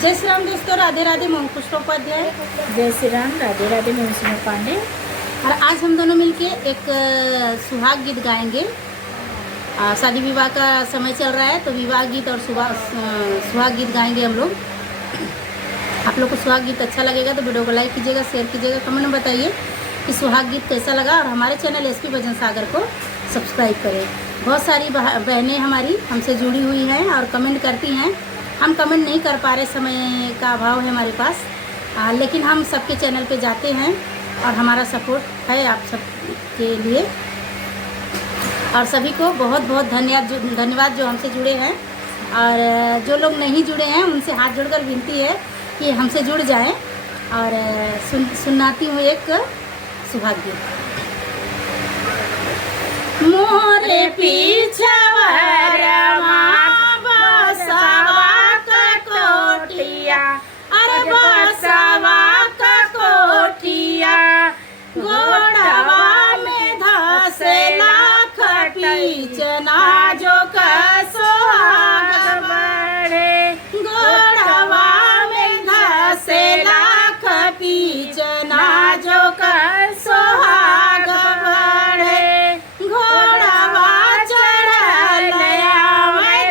जय श्री राम दोस्तों, राधे राधे। मैं पुष्पोपाध्याय। जय श्री राम, राधे राधे। मैं सुषमा पांडे। और आज हम दोनों मिलके एक सुहाग गीत गाएंगे। शादी विवाह का समय चल रहा है तो विवाह गीत और सुहाग गीत गाएंगे हम लोग। आप लोग को सुहाग गीत अच्छा लगेगा तो वीडियो को लाइक कीजिएगा, शेयर कीजिएगा, कमेंट में बताइए कि सुहाग गीत कैसा लगा। और हमारे चैनल एसपी भजन सागर को सब्सक्राइब करें। बहुत सारी बहनें हमारी हमसे जुड़ी हुई हैं और कमेंट करती हैं। हम कमेंट नहीं कर पा रहे, समय का अभाव है हमारे पास, लेकिन हम सबके चैनल पे जाते हैं और हमारा सपोर्ट है आप सब के लिए। और सभी को बहुत बहुत धन्यवाद जो हमसे जुड़े हैं। और जो लोग नहीं जुड़े हैं उनसे हाथ जोड़कर विनती है कि हमसे जुड़ जाएं। और सुनाती हूँ एक सुहाग गीत। मोरे पीछवरमा बसवा का कोठिया, अरे बसवा का कोठिया, गोड़वा में धसेला खपीचना जो का सुहाग बढ़े। गोड़वा में धसेला खपीचना जो का सुहाग बढ़े। घोड़वा चढ़ल आवे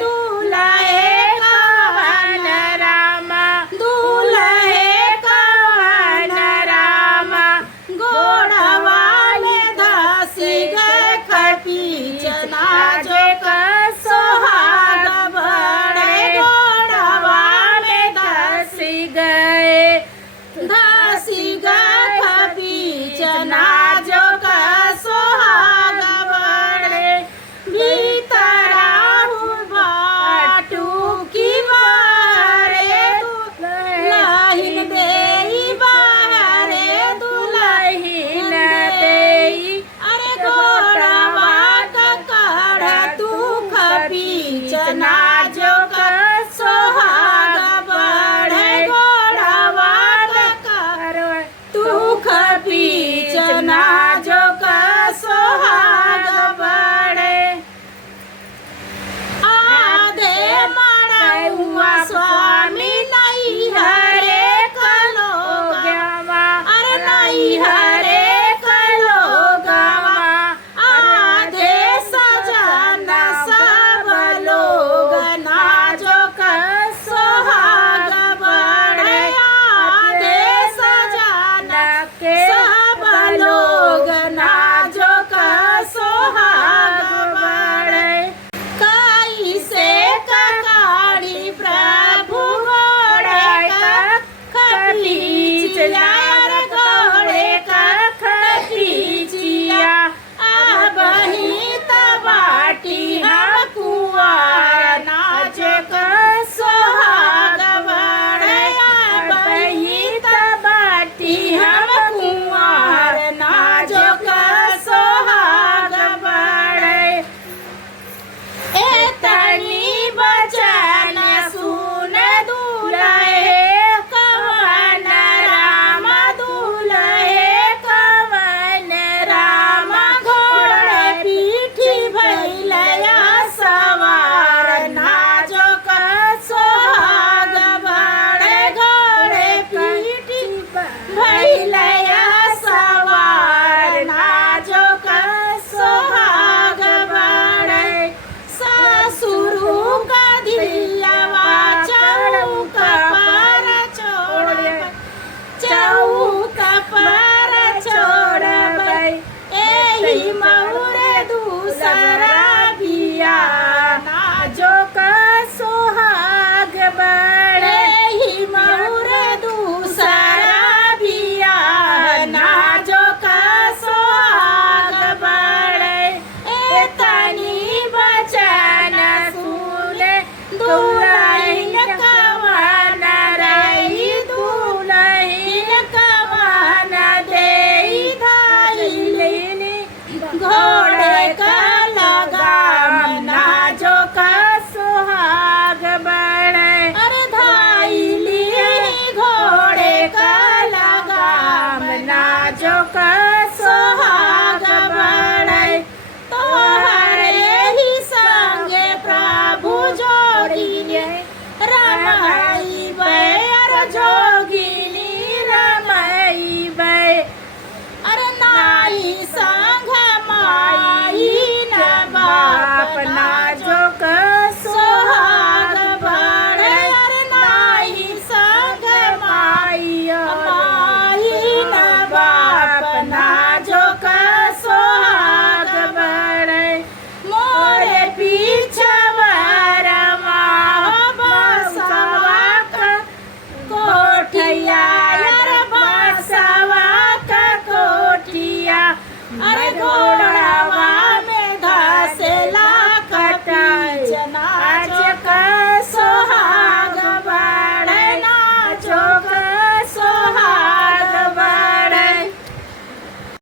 हैप्पी